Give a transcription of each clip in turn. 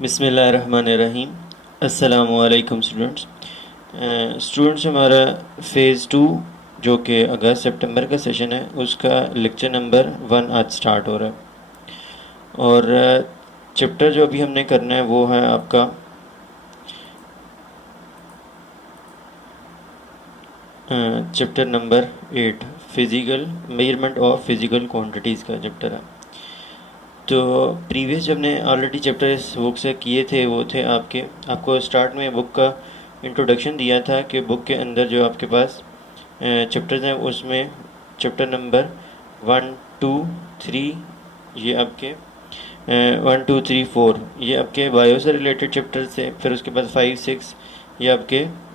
बिस्मिल्लाहिर्रहमानिर्रहीम। अस्सलामुअलैकुम स्टूडेंट्स। हमारा फ़ेज़ 2 जो कि अगस्त सितंबर का सेशन है उसका लेक्चर नंबर 1 आज स्टार्ट हो रहा है। और चैप्टर जो अभी हमने करना है वो है आपका chapter number 8, physical measurement of physical quantities का चैप्टर है। तो प्रीवियस जब ने ऑलरेडी चैप्टर इस बुक से किए थे वो थे आपको स्टार्ट में बुक का इंट्रोडक्शन दिया था कि बुक के अंदर जो आपके पास चैप्टर्स हैं उसमें चैप्टर नंबर 1, 2, 3 ये आपके 1, 2, 3, 4 ये आपके बायो से रिलेटेड चैप्टर्स थे। फिर उसके बाद 5, 6 ये आपके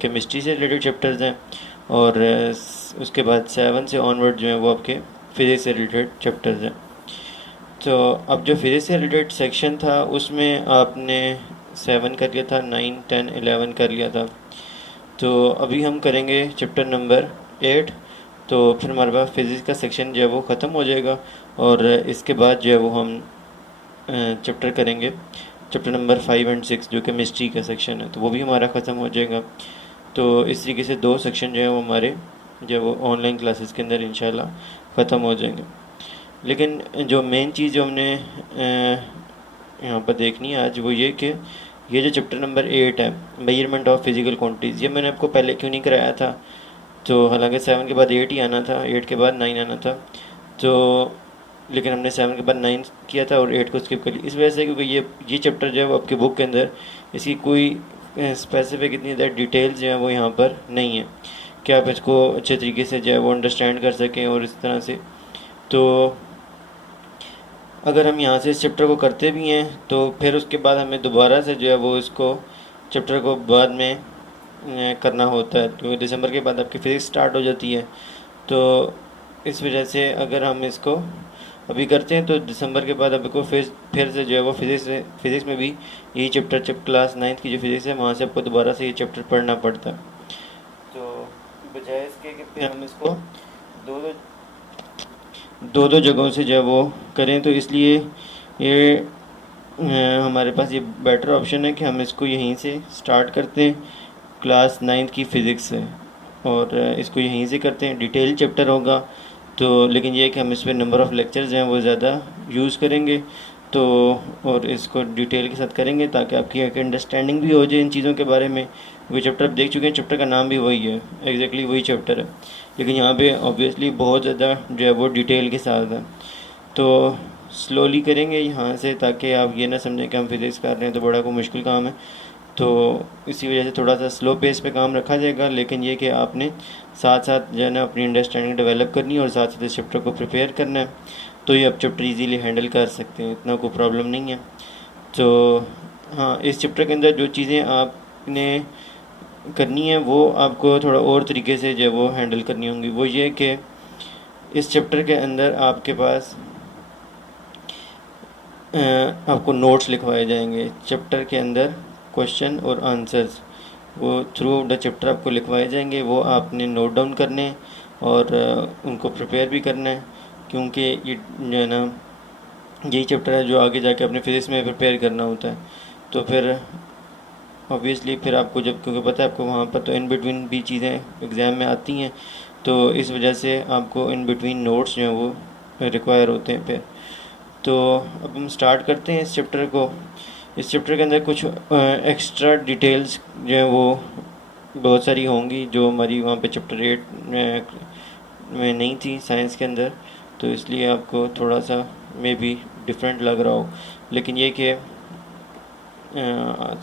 केमिस्ट्री से रिलेटेड चैप्टर्स हैं। और उसके बाद 7 से ऑनवर्ड जो है वो आपके फिज़िक्स से रिलेटेड चैप्टर्स हैं। तो अब जो फिज़िक्स से रिलेटेड सेक्शन था उसमें आपने 7 कर लिया था, 9, 10, 11 कर लिया था। तो अभी हम करेंगे चैप्टर नंबर 8। तो फिर हमारे पास फिज़िक्स का सेक्शन जो है वो ख़त्म हो जाएगा और इसके बाद जो है वो हम चैप्टर करेंगे चैप्टर नंबर 5 एंड 6 जो केमिस्ट्री का सेक्शन है, तो वो भी हमारा ख़त्म हो जाएगा। तो इस तरीके से 2 सेक्शन जो है वो हमारे जो वो ऑनलाइन क्लासेस के अंदर इंशाल्लाह ख़त्म हो जाएंगे। लेकिन जो मेन चीज़ जो हमने यहाँ पर देखनी है आज वो ये कि ये जो चैप्टर नंबर 8 है, मेजरमेंट ऑफ फिज़िकल क्वांटिटीज़, ये मैंने आपको पहले क्यों नहीं कराया था। तो हालांकि 7 के बाद 8 ही आना था, 8 के बाद 9 आना था। तो लेकिन हमने 7 के बाद 9 किया था और 8 को स्किप कर लिया इस वजह से क्योंकि ये चैप्टर जो है वो आपके बुक के अंदर इसकी कोई स्पेसिफिक इतनी ज़्यादा डिटेल्स जो है वो यहाँ पर नहीं है कि आप इसको अच्छे तरीके से जो है वो अंडरस्टैंड कर सकें। और इस तरह से तो अगर हम यहाँ से इस चैप्टर को करते भी हैं तो फिर उसके बाद हमें दोबारा से जो है वो इसको चैप्टर को बाद में करना होता है क्योंकि दिसंबर के बाद आपकी फिज़िक्स स्टार्ट हो जाती है। तो इस वजह से अगर हम इसको अभी करते हैं तो दिसंबर के बाद आपको फिर से जो है वो फिज़िक्स में भी यही चैप्टर क्लास 9th की जो फिज़िक्स है वहाँ से आपको दोबारा से ये चैप्टर पढ़ना पड़ता है। तो बजाय इसके कि फिर हम इसको दो दो दो दो जगहों से जो है वो करें, तो इसलिए ये हमारे पास ये बेटर ऑप्शन है कि हम इसको यहीं से स्टार्ट करते हैं क्लास 9th की फ़िज़िक्स से और इसको यहीं से करते हैं। डिटेल चैप्टर होगा तो लेकिन ये है कि हम इस पर नंबर ऑफ़ लेक्चर्स हैं वो ज़्यादा यूज़ करेंगे तो और इसको डिटेल के साथ करेंगे ताकि आपकी एक अंडरस्टैंडिंग भी हो जाए इन चीज़ों के बारे में। क्योंकि चैप्टर आप देख चुके हैं, चैप्टर का नाम भी वही है, एग्जैक्टली वही चैप्टर है, लेकिन यहाँ पे ऑब्वियसली बहुत ज़्यादा जो है वो डिटेल के साथ है। तो स्लोली करेंगे यहाँ से ताकि आप ये ना समझें कि हम फिज़िक्स कर रहे हैं तो बड़ा कोई मुश्किल काम है। तो इसी वजह से थोड़ा सा स्लो पेस पे काम रखा जाएगा, लेकिन ये कि आपने साथ साथ जो है ना अपनी अंडरस्टैंडिंग डेवलप करनी है और साथ साथ इस चैप्टर को प्रिपेयर करना है। तो ये आप चैप्टर इजीली हैंडल कर सकते हैं, इतना कोई प्रॉब्लम नहीं है। तो हाँ, इस चैप्टर के अंदर जो चीज़ें आपने करनी है वो आपको थोड़ा और तरीके से जो है वो हैंडल करनी होंगी। वो ये कि इस चैप्टर के अंदर आपके पास आपको नोट्स लिखवाए जाएंगे। चैप्टर के अंदर क्वेश्चन और आंसर्स वो थ्रू द चैप्टर आपको लिखवाए जाएंगे, वो आपने नोट डाउन करने हैं और उनको प्रिपेयर भी करना है क्योंकि ये जो है ना यही चैप्टर है जो आगे जाके अपने फिज़िक्स में प्रिपेयर करना होता है। तो फिर ऑब्वियसली फिर आपको जब क्योंकि पता है आपको वहाँ पर तो इन बिटवीन भी चीज़ें एग्ज़ाम में आती हैं, तो इस वजह से आपको इन बिटवीन नोट्स जो हैं वो रिक्वायर होते हैं फिर। तो अब हम स्टार्ट करते हैं इस चैप्टर को। इस चैप्टर के अंदर कुछ एक्स्ट्रा डिटेल्स जो है वो बहुत सारी होंगी जो हमारी वहाँ पे चैप्टर 8 में नहीं थी साइंस के अंदर, तो इसलिए आपको थोड़ा सा मे बी डिफरेंट लग रहा हो, लेकिन ये कि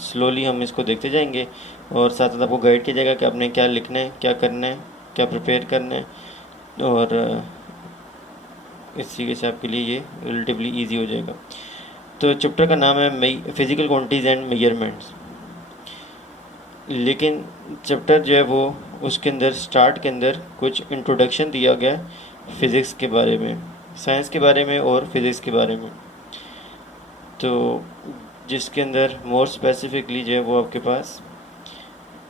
स्लोली हम इसको देखते जाएंगे और साथ साथ आपको गाइड किया जाएगा कि आपने क्या लिखना है, क्या करना है, क्या प्रिपेयर करना है। और इस तरीके से आपके लिए ये रिलेटिवली ईजी हो जाएगा। तो चैप्टर का नाम है फिज़िकल क्वांटिटीज़ एंड मेजरमेंट्स। लेकिन चैप्टर जो है वो उसके अंदर स्टार्ट के अंदर कुछ इंट्रोडक्शन दिया गया फ़िज़िक्स के बारे में, साइंस के बारे में और फिज़िक्स के बारे में। तो जिसके अंदर मोर स्पेसिफिकली जो है वो आपके पास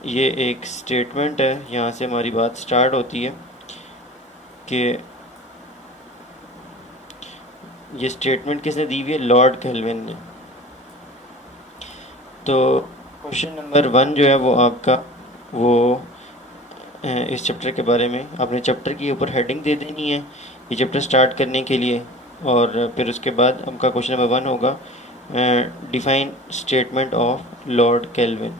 ये एक स्टेटमेंट है, यहाँ से हमारी बात स्टार्ट होती है कि ये स्टेटमेंट किसने दी हुई है, लॉर्ड केल्विन ने। तो क्वेश्चन नंबर 1 जो है वो आपका वो इस चैप्टर के बारे में आपने चैप्टर के ऊपर हेडिंग दे देनी है ये चैप्टर स्टार्ट करने के लिए। और फिर उसके बाद आपका क्वेश्चन नंबर 1 होगा define statement of Lord kelvin.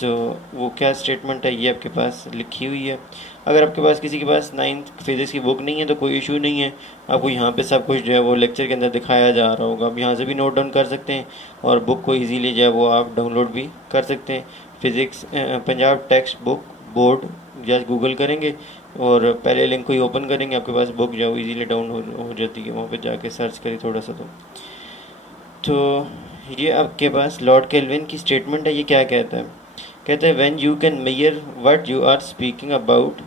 तो वो क्या स्टेटमेंट है ये आपके पास लिखी हुई है। अगर आपके पास किसी के पास 9th फिज़िक्स की बुक नहीं है तो कोई इशू नहीं है, आपको यहाँ पे सब कुछ जो है वो लेक्चर के अंदर दिखाया जा रहा होगा। आप यहाँ से भी नोट डाउन कर सकते हैं और बुक को इजीली जो है वो आप डाउनलोड भी कर सकते हैं। Physics Punjab text book board just Google करेंगे और पहले लिंक को ही ओपन करेंगे, आपके पास बुक जो है वो ईज़िली डाउन हो जाती है। वहाँ पर जाके सर्च करें थोड़ा सा। तो ये आपके पास लॉर्ड केल्विन की स्टेटमेंट है। ये क्या कहता है? कहते हैं when you can measure what you are speaking about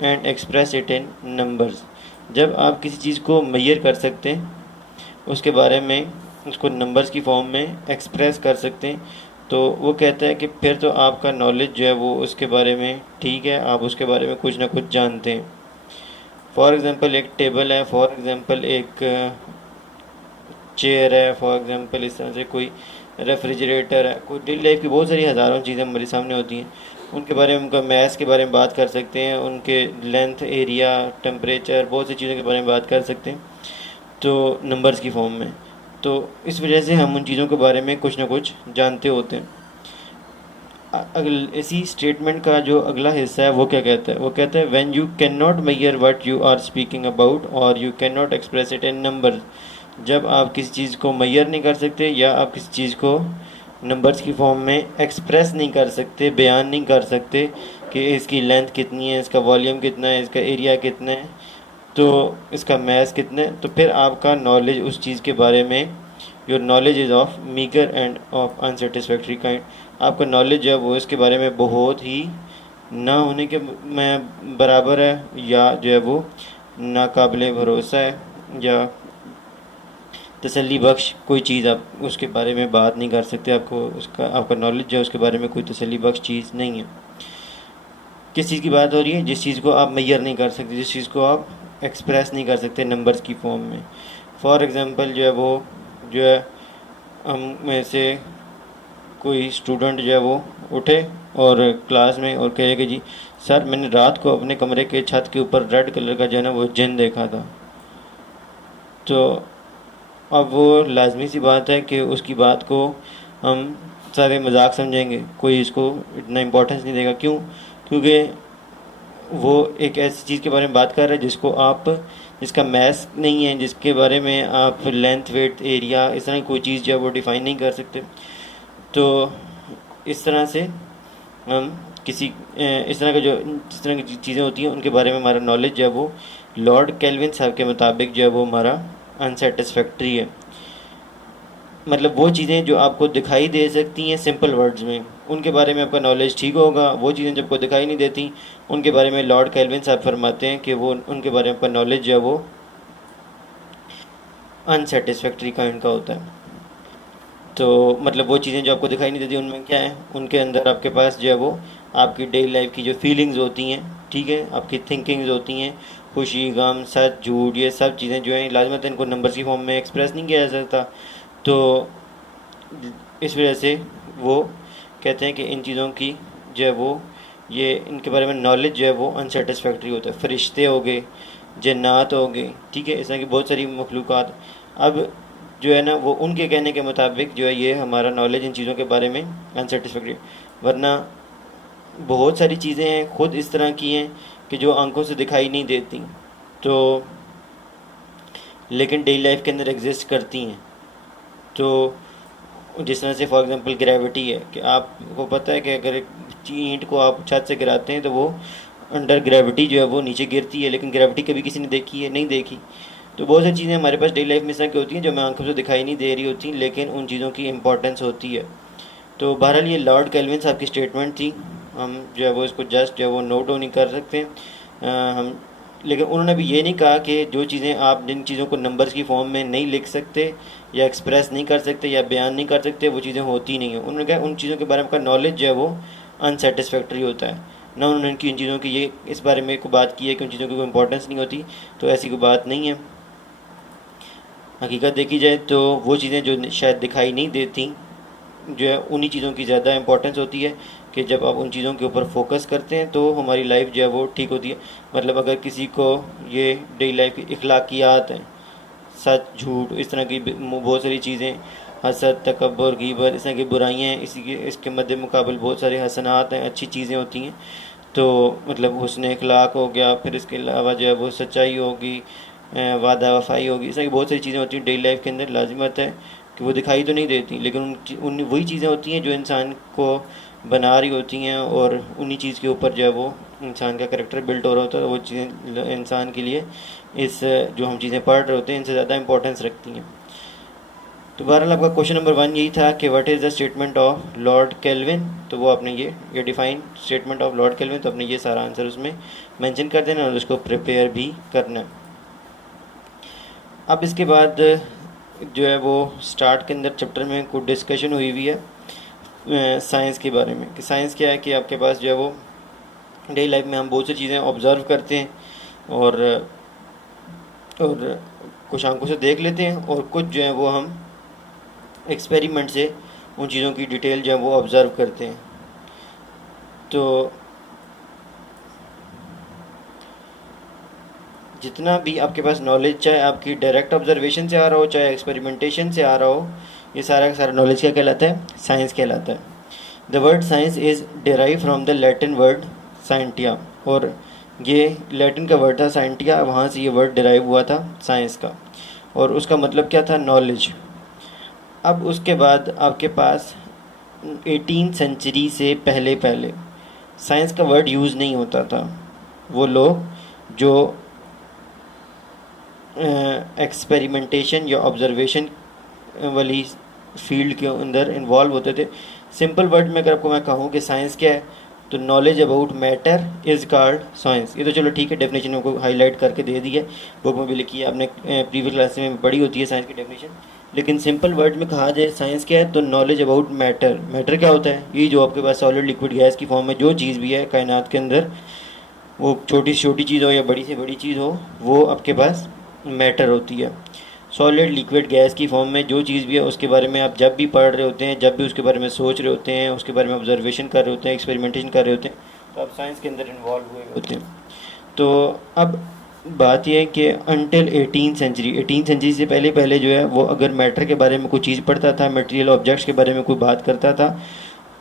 and express it in numbers. जब आप किसी चीज़ को मेजर कर सकते हैं, उसके बारे में उसको नंबर्स की फॉर्म में एक्सप्रेस कर सकते हैं, तो वो कहता है कि फिर तो आपका नॉलेज जो है वो उसके बारे में ठीक है, आप उसके बारे में कुछ ना कुछ जानते हैं। फॉर एग्ज़ाम्पल एक टेबल है, फॉर एग्ज़ाम्पल एक चेयर है, फॉर एग्ज़ाम्पल इस तरह से कोई रेफ्रिजरेटर है, कोई डेली लाइफ की बहुत सारी हज़ारों चीज़ें हमारे सामने होती हैं। उनके बारे में उनका मैथ्स के बारे में बात कर सकते हैं, उनके लेंथ, एरिया, टेम्परेचर, बहुत सी चीज़ों के बारे में बात कर सकते हैं तो नंबर्स की फॉर्म में। तो इस वजह से हम उन चीज़ों के बारे में कुछ ना कुछ जानते होते हैं। इसी स्टेटमेंट का जो अगला हिस्सा है वो क्या कहता है? वो कहता है when you can not measure what you are speaking about और you can not express it in number. जब आप किसी चीज़ को मेजर नहीं कर सकते या आप किसी चीज़ को नंबर्स की फॉर्म में एक्सप्रेस नहीं कर सकते, बयान नहीं कर सकते कि इसकी लेंथ कितनी है, इसका वॉल्यूम कितना है, इसका एरिया कितना है, तो इसका मैस कितना है, तो फिर आपका नॉलेज उस चीज़ के बारे में, your knowledge is of meagre end of unsatisfactory kind. आपका नॉलेज जो है वो इसके बारे में बहुत ही ना होने के में बराबर है या जो है वो नाकाबिले भरोसा है या तसल्ली बख्श कोई चीज़ आप उसके बारे में बात नहीं कर सकते। आपको उसका आपका नॉलेज जो है उसके बारे में कोई तसल्ली बख्श चीज़ नहीं है। किस चीज़ की बात हो रही है? जिस चीज़ को आप मेजर नहीं कर सकते, जिस चीज़ को आप एक्सप्रेस नहीं कर सकते नंबर्स की फॉर्म में। फॉर एग्ज़ाम्पल जो है वो जो है हम में से कोई स्टूडेंट जो है वो उठे और क्लास में और कहे कि जी सर मैंने रात को अपने कमरे के छत के ऊपर रेड कलर का जो है ना वो जिन देखा था। तो अब वो लाजमी सी बात है कि उसकी बात को हम सारे मजाक समझेंगे, कोई इसको इतना इम्पोर्टेंस नहीं देगा। क्यों? क्योंकि वो एक ऐसी चीज़ के बारे में बात कर रहा है जिसका मैथ नहीं है, जिसके बारे में आप लेंथ, वेट, एरिया इस तरह की कोई चीज़ जो है वो डिफ़ाइन नहीं कर सकते। तो इस तरह से हम इस तरह का जिस तरह की चीज़ें होती हैं उनके बारे में हमारा नॉलेज जो है वो लॉर्ड केल्विन साहब के मुताबिक जो है वो हमारा अनसेटिस्फैक्ट्री है। मतलब वो चीज़ें जो आपको दिखाई दे सकती हैं सिंपल वर्ड्स में, उनके बारे में आपका नॉलेज ठीक होगा। वो चीज़ें जब आपको दिखाई नहीं देती उनके बारे में लॉर्ड केल्विन साहब फरमाते हैं कि वो उनके बारे में आपका नॉलेज जो है वो अनसेटिस्फैक्ट्री काइंड का होता है। तो मतलब वो चीज़ें जो आपको दिखाई नहीं देती उनमें क्या है, उनके अंदर आपके पास जो है वो आपकी डेली लाइफ की जो फीलिंग्स होती हैं, ठीक है, आपकी थिंकिंग्स होती हैं, खुशी, गम, सच, झूठ, ये सब चीज़ें जो हैं लाजमत इनको नंबर्स की फॉर्म में एक्सप्रेस नहीं किया जा सकता। तो इस वजह से वो कहते हैं कि इन चीज़ों की जो है वो ये इनके बारे में नॉलेज जो है वो अनसेटिस्फैक्ट्री होता है। फरिश्ते हो गए, जन्नात हो गए, ठीक है, इस तरह की बहुत सारी मखलूक़ात। अब जो है ना वो उनके कहने के मुताबिक जो है ये हमारा नॉलेज इन चीज़ों के बारे में अनसेटिस्फैक्ट्री, वरना बहुत सारी चीज़ें हैं खुद इस तरह की हैं कि जो आंखों से दिखाई नहीं देती, तो लेकिन डेली लाइफ के अंदर एग्जिस्ट करती हैं। तो जिस तरह से फॉर एग्जांपल ग्रेविटी है कि आपको पता है कि अगर एक ईंट को आप छत से गिराते हैं तो वो अंडर ग्रेविटी जो है वो नीचे गिरती है, लेकिन ग्रेविटी कभी किसी ने देखी है? नहीं देखी। तो बहुत सारी चीज़ें हमारे पास डेली लाइफ में इस तरह की होती हैं जो हमें आंखों से दिखाई नहीं दे रही होती, लेकिन उन चीज़ों की इम्पोर्टेंस होती है। तो बहरहाल ये लॉर्ड केल्विन साहब की स्टेटमेंट थी, हम जो है वो इसको जस्ट जो है वो नोट डाउन नहीं कर सकते हम। लेकिन उन्होंने भी ये नहीं कहा कि जो चीज़ें आप जिन चीज़ों को नंबर्स की फॉर्म में नहीं लिख सकते या एक्सप्रेस नहीं कर सकते या बयान नहीं कर सकते वो चीज़ें होती नहीं हैं। उन्होंने कहा उन चीज़ों के बारे में का नॉलेज जो है वो अनसेटिस्फैक्ट्री होता है। ना उन्होंने इन चीज़ों की ये इस बारे में कोई बात की है कि उन चीज़ों की कोई इंपॉर्टेंस नहीं होती, तो ऐसी कोई बात नहीं है। हकीकत देखी जाए तो वो चीज़ें जो शायद दिखाई नहीं देती जो है उन्हीं चीज़ों की ज़्यादा इंपॉर्टेंस होती है कि जब आप उन चीज़ों के ऊपर फोकस करते हैं तो हमारी लाइफ जो है वो ठीक होती है। मतलब अगर किसी को ये डेली लाइफ की अखलाकियात हैं, सच झूठ इस तरह की बहुत सारी चीज़ें, हसद तकब्बुर गीबत इस तरह की बुराइयाँ हैं, इसी के इसके मद्दे मुकाबल बहुत सारे हसनात हैं, अच्छी चीज़ें होती हैं। तो मतलब हुस्न अखलाक हो गया, फिर इसके अलावा जो है वो सच्चाई होगी, वादा वफाई होगी, इस तरह की बहुत सारी चीज़ें होती हैं डेली लाइफ के अंदर। लाजिमत है कि वो दिखाई तो नहीं देती, लेकिन उन वही चीज़ें होती हैं जो इंसान को बना रही होती हैं, और उन्हीं चीज़ के ऊपर जो है वो इंसान का करेक्टर बिल्ड हो रहा होता है। वो चीज़ें इंसान के लिए इस जो हम चीज़ें पढ़ रहे होते हैं इनसे ज़्यादा इंपॉर्टेंस रखती हैं। तो बहरहाल आपका क्वेश्चन नंबर 1 यही था कि what is the statement of Lord kelvin. तो वो आपने ये define statement of Lord kelvin, तो आपने ये सारा आंसर उसमें मेंशन कर देना और उसको प्रिपेयर भी करना है। अब इसके बाद जो है वो स्टार्ट के अंदर चैप्टर में कुछ डिस्कशन हुई है साइंस के बारे में, कि साइंस क्या है कि आपके पास जो है वो डेली लाइफ में हम बहुत सी चीज़ें ऑब्ज़र्व करते हैं और कुछ आंखों से देख लेते हैं, और कुछ जो है वो हम एक्सपेरिमेंट से उन चीज़ों की डिटेल जो है वो ऑब्ज़र्व करते हैं। तो जितना भी आपके पास नॉलेज, चाहे आपकी डायरेक्ट ऑब्जर्वेशन से आ रहा हो चाहे एक्सपेरिमेंटेशन से आ रहा हो, ये सारा का सारा नॉलेज क्या कहलाता है? साइंस कहलाता है। The word science is derive from the Latin word scientia, और ये लैटिन का वर्ड था साइंटिया, वहाँ से ये वर्ड डिराइव हुआ था साइंस का, और उसका मतलब क्या था? नॉलेज। अब उसके बाद आपके पास 18 सेंचुरी से पहले पहले साइंस का वर्ड यूज़ नहीं होता था। वो लोग जो एक्सपेरिमेंटेशन या ऑब्जर्वेशन वाली फील्ड के अंदर इन्वॉल्व होते थे, सिंपल वर्ड में अगर आपको मैं कहूँ कि साइंस क्या है, तो knowledge about matter is called science. ये तो चलो ठीक है, डेफिनेशन में को हाईलाइट करके दे दी है, बुक में भी लिखी है, आपने प्रीवियस क्लास में पढ़ी होती है साइंस की डेफिनेशन। लेकिन सिंपल वर्ड में कहा जाए साइंस क्या है, तो नॉलेज अबाउट मैटर। मैटर क्या होता है? ये जो आपके पास सॉलिड लिक्विड गैस की फॉर्म में जो चीज़ भी है कायनात के अंदर, वो छोटी से छोटी चीज़ हो या बड़ी से बड़ी चीज़ हो, वो आपके पास मैटर होती है। सॉलिड लिक्विड गैस की फॉर्म में जो चीज़ भी है उसके बारे में आप जब भी पढ़ रहे होते हैं, जब भी उसके बारे में सोच रहे होते हैं, उसके बारे में ऑब्जर्वेशन कर रहे होते हैं, एक्सपेरिमेंटेशन कर रहे होते हैं, तो आप साइंस के अंदर इन्वॉल्व हुए होते हैं। तो अब बात यह है कि अनटिल 18 सेंचुरी से पहले पहले जो है वो अगर मैटर के बारे में कोई चीज़ पढ़ता था, मटेरियल ऑब्जेक्ट्स के बारे में कोई बात करता था,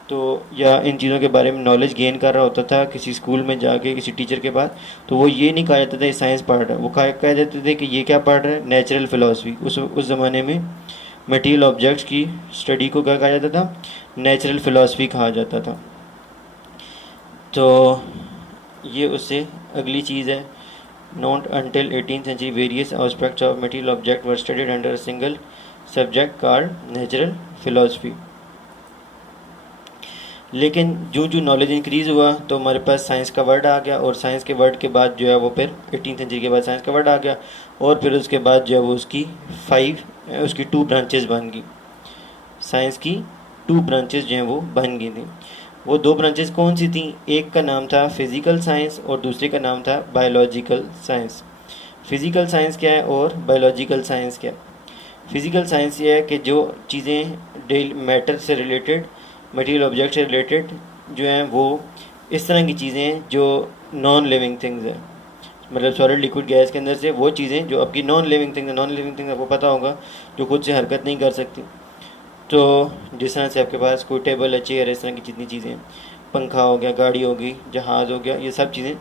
तो या इन चीज़ों के बारे में नॉलेज गेन कर रहा होता था किसी स्कूल में जाके किसी टीचर के पास, तो वो ये नहीं कहा जाता था ये साइंस पढ़ रहा है, वो कह जाते थे कि ये क्या पढ़ रहा है? Natural philosophy. उस ज़माने में मटेरियल ऑब्जेक्ट्स की स्टडी को क्या कहा जाता था? नेचुरल फ़िलासफ़ी कहा जाता था। तो ये उससे अगली चीज़ है। Not until 18th century various aspects of material object were studied under a single subject called natural philosophy. लेकिन जो जो नॉलेज इंक्रीज़ हुआ तो हमारे पास साइंस का वर्ड आ गया, और साइंस के वर्ड के बाद जो है वो फिर 18th सेंचुरी के बाद साइंस का वर्ड आ गया, और फिर उसके बाद जो है वो उसकी 2 ब्रांचेस बन गई। साइंस की 2 ब्रांचेस जो हैं वो बन गई थी। वो 2 ब्रांचेस कौन सी थी? एक का नाम था फिज़िकल साइंस और दूसरे का नाम था बायोलॉजिकल साइंस। फिज़िकल साइंस क्या है और बायोलॉजिकल साइंस क्या है? फिज़िकल साइंस ये है कि जो चीज़ें डेली मैटर से रिलेटेड, मटेरियल ऑब्जेक्ट से रिलेटेड जो हैं वो इस तरह की चीज़ें जो नॉन लिविंग थिंग्स हैं, मतलब सॉलिड लिक्विड गैस के अंदर से वो चीज़ें जो आपकी नॉन लिविंग थिंग्स हैं। नॉन लिविंग थिंग्स आपको पता होगा जो खुद से हरकत नहीं कर सकती। तो जिस तरह से आपके पास कोई टेबल है, चेयर है, इस तरह की जितनी चीज़ें, पंखा हो गया, गाड़ी होगी, जहाज़ हो गया, ये सब चीज़ें,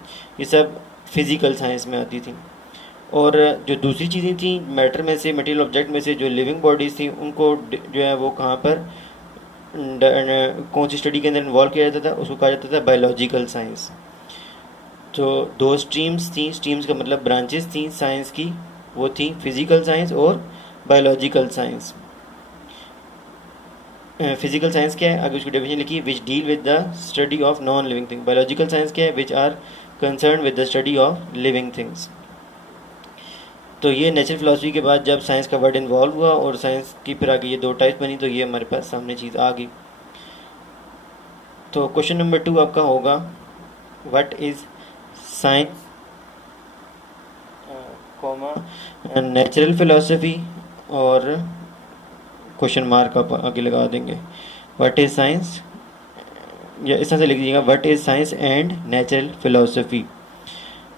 ये सब फिज़िकल साइंस में आती थी। और जो दूसरी चीज़ें थी मैटर में से, मटेरियल ऑब्जेक्ट में से, जो लिविंग बॉडीज़ थी, उनको जो है वो कहाँ पर कौन सी स्टडी के अंदर इन्वॉल्व किया जाता था? उसको कहा जाता था बायोलॉजिकल साइंस। तो 2 स्ट्रीम्स थी, स्ट्रीम्स का मतलब ब्रांचेस थी साइंस की, वो थी फिज़िकल साइंस और बायोलॉजिकल साइंस। फिजिकल साइंस क्या है? आगे उसकी डेफिनेशन लिखी, which deal with the study of non living thing. Biological science क्या है? Which are concern with the study of living things. तो ये नेचुरल फिलोसफी के बाद जब साइंस का वर्ड इन्वॉल्व हुआ और साइंस की फिर आगे ये 2 टाइप बनी, तो ये हमारे पास सामने चीज़ आ गई। तो क्वेश्चन नंबर 2 आपका होगा, what is science comma natural philosophy, और क्वेश्चन मार्क आप आगे लगा देंगे। व्हाट इज़ साइंस, या इस तरह से लिख दीजिएगा, what is science and natural philosophy,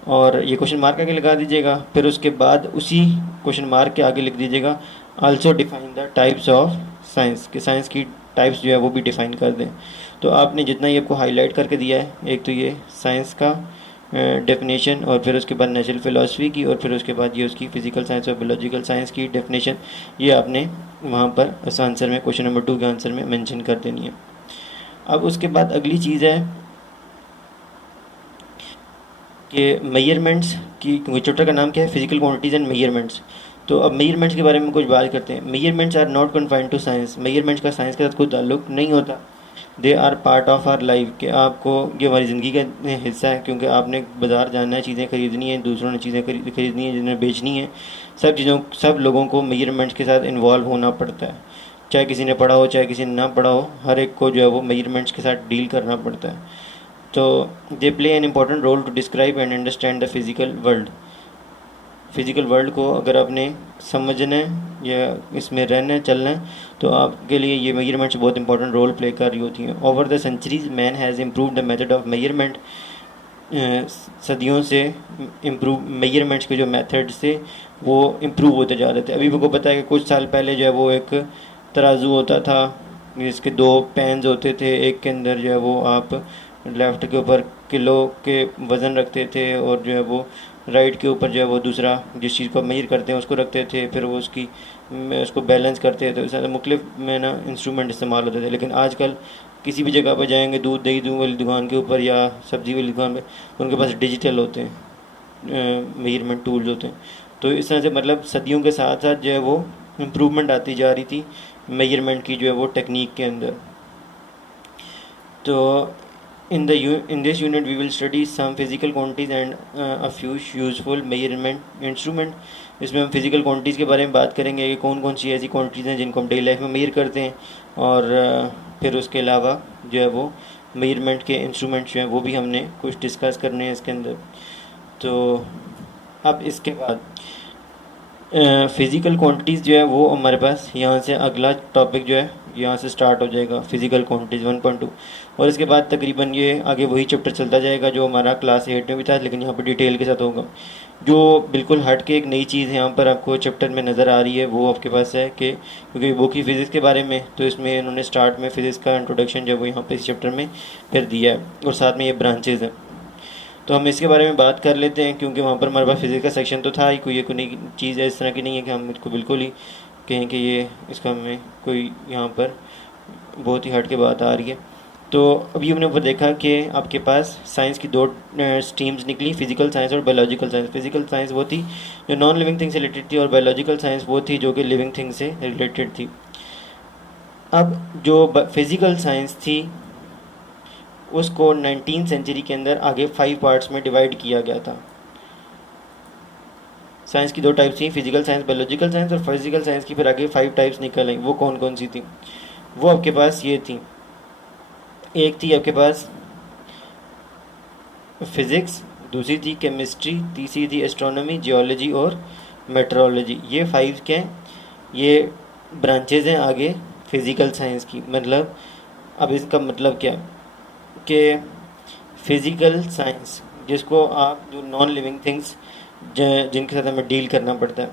और ये क्वेश्चन मार्क आगे लगा दीजिएगा। फिर उसके बाद उसी क्वेश्चन मार्क के आगे लिख दीजिएगा also define the types of science, कि साइंस की टाइप्स जो है वो भी डिफाइन कर दें। तो आपने जितना ये आपको हाईलाइट करके दिया है, एक तो ये साइंस का डेफिनेशन, और फिर उसके बाद नेचुरल फिलोसफी की, और फिर उसके बाद ये उसकी फिजिकल साइंस और बायोलॉजिकल साइंस की डेफिनेशन, ये आपने वहाँ पर उस आंसर में, क्वेश्चन नंबर 2 के आंसर में मेंशन कर देनी है। अब उसके बाद अगली चीज़ है कि मेजरमेंट्स की, क्योंकि चैप्टर का नाम क्या है, फिजिकल क्वांटिटीज़ एंड मेजरमेंट्स। तो अब मेजरमेंट्स के बारे में कुछ बात करते हैं। Measurements are not confined to science, measurements का साइंस के साथ कोई ताल्लुक नहीं होता। They are part of our life, कि आपको ये हमारी ज़िंदगी का हिस्सा है, क्योंकि आपने बाज़ार जाना है, चीज़ें ख़रीदनी है, दूसरों ने चीज़ें खरीदनी है, जिन्हें बेचनी है, सब लोगों को मेजरमेंट्स के साथ इन्वॉल्व होना पड़ता है। चाहे किसी ने पढ़ा हो, चाहे किसी ने ना पढ़ा हो, हर एक को जो है वो मेजरमेंट्स के साथ डील करना पड़ता है। तो they play an important role to describe and understand the physical world. Physical world को अगर आपने समझना है या इसमें रहना है, चलना है, तो आपके लिए ये मेजरमेंट्स बहुत इंपॉर्टेंट रोल प्ले कर रही होती हैं। Over the centuries man has improve the method of measurement, सदियों से इम्प्रूव मेजरमेंट्स के जो मेथड से वो इम्प्रूव होते जा रहे थे। अभी को पता है कि कुछ साल पहले जो है वो एक तराजू होता था, जिसके 2 पैन्स होते थे, एक के अंदर जो है वो आप लेफ़्ट के ऊपर किलो के वज़न रखते थे, और जो है वो राइट के ऊपर जो है वो दूसरा जिस चीज़ को आप मेजर करते हैं उसको रखते थे, फिर वो उसको बैलेंस करते थे। इस तरह मुख्तलिफ में ना इंस्ट्रूमेंट इस्तेमाल होते थे। लेकिन आजकल किसी भी जगह पर जाएंगे, दूध दही दूध वाली दुकान के ऊपर या सब्ज़ी वाली दुकान पे, उनके पास डिजिटल होते हैं, मेजरमेंट टूल्स होते हैं। तो इस तरह से मतलब सदियों के साथ साथ जो है वो इम्प्रूवमेंट आती जा रही थी मेजरमेंट की जो है वो टेक्निक के अंदर। तो in this unit we will study some physical quantities and a few useful measurement instrument। इसमें हम फिज़िकल क्वांटिटीज़ के बारे में बात करेंगे कि कौन कौन सी ऐसी क्वांटिटीज़ हैं जिनको हम डेली लाइफ में मेजर करते हैं, और फिर उसके अलावा जो है वो मेजरमेंट के इंस्ट्रूमेंट्स जो हैं वो भी हमने कुछ डिस्कस करने हैं इसके अंदर। तो अब इसके बाद फ़िज़िकल क्वांटिटीज़ जो है वो हमारे पास यहाँ से अगला टॉपिक जो है यहाँ से स्टार्ट हो जाएगा, फ़िज़िकल क्वांटिटीज़ 1.2, और इसके बाद तकरीबन ये आगे वही चैप्टर चलता जाएगा जो हमारा क्लास 8 में भी था, लेकिन यहाँ पर डिटेल के साथ होगा। जो बिल्कुल हट के एक नई चीज़ यहाँ पर आपको चैप्टर में नज़र आ रही है वो आपके पास है कि क्योंकि बुक ही फ़िज़िक्स के बारे में, तो इसमें इन्होंने स्टार्ट में फ़िज़िक्स का इंट्रोडक्शन जो है वो यहाँ पर इस चैप्टर में फिर दिया है, और साथ में ये ब्रांचेज़ हैं। तो हम इसके बारे में बात कर लेते हैं, क्योंकि वहाँ पर हमारे पास फिज़िक्स का सेक्शन तो था ही, कोई नई चीज़ है इस तरह की नहीं है कि हम इसको बिल्कुल ही कहें कि ये इसका हमें कोई यहाँ पर बहुत ही हट के बात आ रही है। तो अभी हमने ऊपर देखा कि आपके पास साइंस की 2 स्ट्रीम्स निकली, फिज़िकल साइंस और बायोलॉजिकल साइंस। फिज़िकल साइंस वो थी जो नॉन लिविंग थिंग से रिलेटेड थी, और बायोलॉजिकल साइंस वो थी जो कि लिविंग थिंग से रिलेटेड थी। अब जो फिज़िकल साइंस थी उसको 19th सेंचुरी के अंदर आगे 5 पार्ट्स में डिवाइड किया गया था। साइंस की 2 टाइप्स थी, फिजिकल साइंस, बायोलॉजिकल साइंस, और फिजिकल साइंस की फिर आगे 5 टाइप्स निकल आई। वो कौन कौन सी थी? वो आपके पास ये थी, एक थी आपके पास फिज़िक्स, दूसरी थी केमिस्ट्री, तीसरी थी एस्ट्रोनॉमी, जियोलॉजी और मेट्रोलॉजी। ये 5 के ये ब्रांचेज हैं आगे फिज़िकल साइंस की। मतलब अब इसका मतलब क्या है कि फ़िज़िकल साइंस जिसको आप जो नॉन लिविंग थिंग्स जिनके साथ हमें डील करना पड़ता है,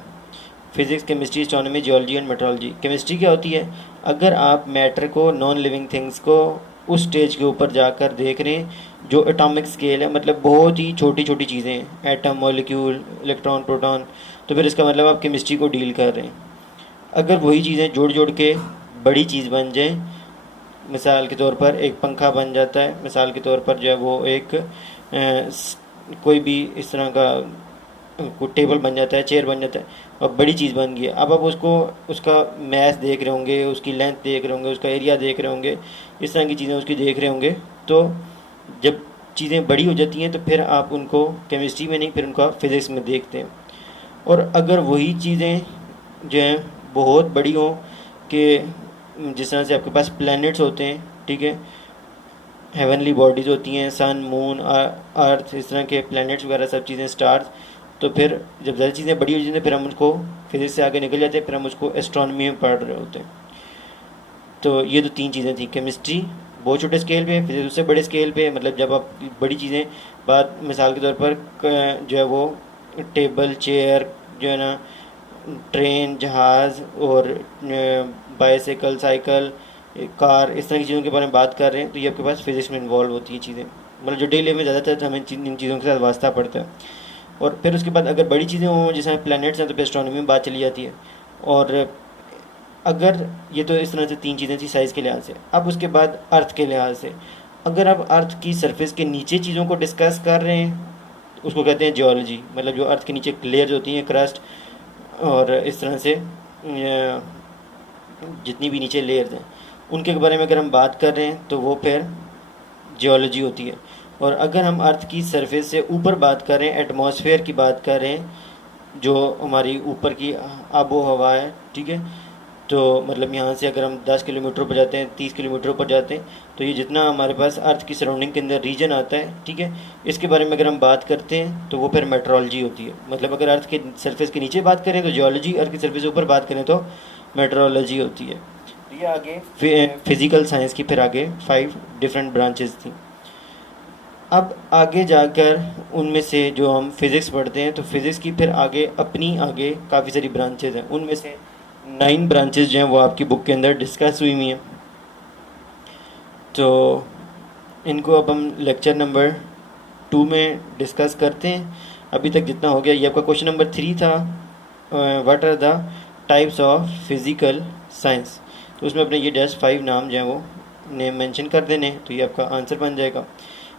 physics, chemistry, astronomy, geology and metrology. Chemistry क्या होती है? अगर आप मैटर को, नॉन लिविंग थिंग्स को उस स्टेज के ऊपर जाकर देख रहे हैं जो एटॉमिक स्केल है, मतलब बहुत ही छोटी छोटी चीज़ें हैं, एटम, मॉलिक्यूल, इलेक्ट्रॉन, प्रोटॉन, तो फिर इसका मतलब आप केमिस्ट्री को डील कर रहे हैं। अगर वही चीज़ें जोड़ जोड़ के बड़ी चीज़ बन जाए, मिसाल के तौर पर एक पंखा बन जाता है, मिसाल के तौर पर जो है वो एक कोई भी इस तरह का कोई टेबल बन जाता है, चेयर बन जाता है, और बड़ी चीज़ बन गई है। अब आप उसको, उसका मैथ देख रहे होंगे, उसकी लेंथ देख रहे होंगे, उसका एरिया देख रहे होंगे, इस तरह की चीज़ें उसकी देख रहे होंगे। तो जब चीज़ें बड़ी हो जाती हैं तो फिर आप उनको केमिस्ट्री में नहीं, फिर उनका फिज़िक्स में देखते हैं। और अगर वही चीज़ें जो हैं बहुत बड़ी हों कि जिस तरह से आपके पास प्लैनेट्स होते हैं, ठीक है, हेवनली बॉडीज़ होती हैं, सन, मून, अर्थ, इस तरह के प्लैनेट्स वगैरह सब चीज़ें, स्टार्स, तो फिर जब ज़्यादा चीज़ें बड़ी हो जाती हैं फिर हम उसको फिज़िक्स से आगे निकल जाते हैं, फिर हम उसको एस्ट्रोनॉमी में पढ़ रहे होते हैं। तो ये तो तीन चीज़ें थी। केमिस्ट्री बहुत छोटे स्केल पे, फिजिक्स उससे बड़े स्केल पे, मतलब जब आप बड़ी चीज़ें बात मिसाल के तौर पर जो है वो टेबल चेयर जो है ना, ट्रेन जहाज़ और बाईसाइकिल साइकिल कार, इस तरह की चीज़ों के बारे में बात कर रहे हैं, तो ये आपके पास फिज़िक्स में इन्वॉल्व होती है चीज़ें, मतलब जो डेली में ज़्यादातर हमें इन चीज़ों के साथ वास्ता पड़ता है। और फिर उसके बाद अगर बड़ी चीज़ें हों जैसे प्लैनेट्स हैं तो फिर एस्ट्रोनॉमी में बात चली जाती है। और अगर ये तो इस तरह से तीन चीज़ें थी साइज़ के लिहाज से। अब उसके बाद अर्थ के लिहाज से, अगर आप अर्थ की सरफेस के नीचे चीज़ों को डिस्कस कर रहे हैं तो उसको कहते हैं जियोलॉजी, मतलब जो अर्थ के नीचे लेयर्स होती हैं, क्रस्ट और इस तरह से जितनी भी नीचे लेयर्स हैं उनके बारे में अगर हम बात कर रहे हैं तो वो फिर जियोलॉजी होती है। और अगर हम अर्थ की सरफेस से ऊपर बात कर रहे हैं, एटमॉस्फेयर की बात कर रहे हैं, जो हमारी ऊपर की आबो हवा है, ठीक है, तो मतलब यहाँ से अगर हम 10 किलोमीटर पर जाते हैं, 30 किलोमीटर पर जाते हैं, तो ये जितना हमारे पास अर्थ की सराउंडिंग के अंदर रीजन आता है, ठीक है, इसके बारे में अगर हम बात करते हैं तो वो फिर मेट्रोलॉजी होती है। मतलब अगर अर्थ के सरफेस के नीचे बात करें तो जियोलॉजी, अर्थ की सरफेस के ऊपर बात करें तो मेट्रोलॉजी होती है। तो ये आगे फिज़िकल साइंस की फिर आगे 5 डिफरेंट ब्रांचेस थी। अब आगे जाकर उनमें से जो हम फिज़िक्स पढ़ते हैं तो फिज़िक्स की फिर आगे अपनी आगे काफ़ी सारी ब्रांचेज हैं, उनमें से 9 ब्रांचेज जो हैं वो आपकी बुक के अंदर डिस्कस हुई हुई हैं। तो इनको अब हम लेक्चर नंबर 2 में डिस्कस करते हैं। अभी तक जितना हो गया, ये आपका क्वेश्चन नंबर 3 था, what are the types of physical science. तो उसमें अपने ये जस्ट 5 नाम जो हैं वो नेम मेंशन कर देने, तो ये आपका आंसर बन जाएगा।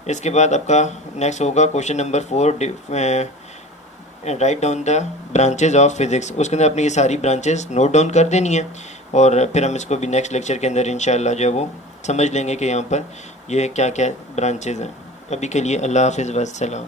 इसके बाद आपका नेक्स्ट होगा question number 4, write down the branches of physics. उसके अंदर अपनी ये सारी ब्रांचेज नोट डाउन कर देनी है और फिर हम इसको भी नेक्स्ट लेक्चर के अंदर इंशाल्लाह जो है वो समझ लेंगे कि यहाँ पर ये क्या क्या ब्रांचेज हैं। अभी के लिए अल्लाह हाफ़िज़ वस्सलाम।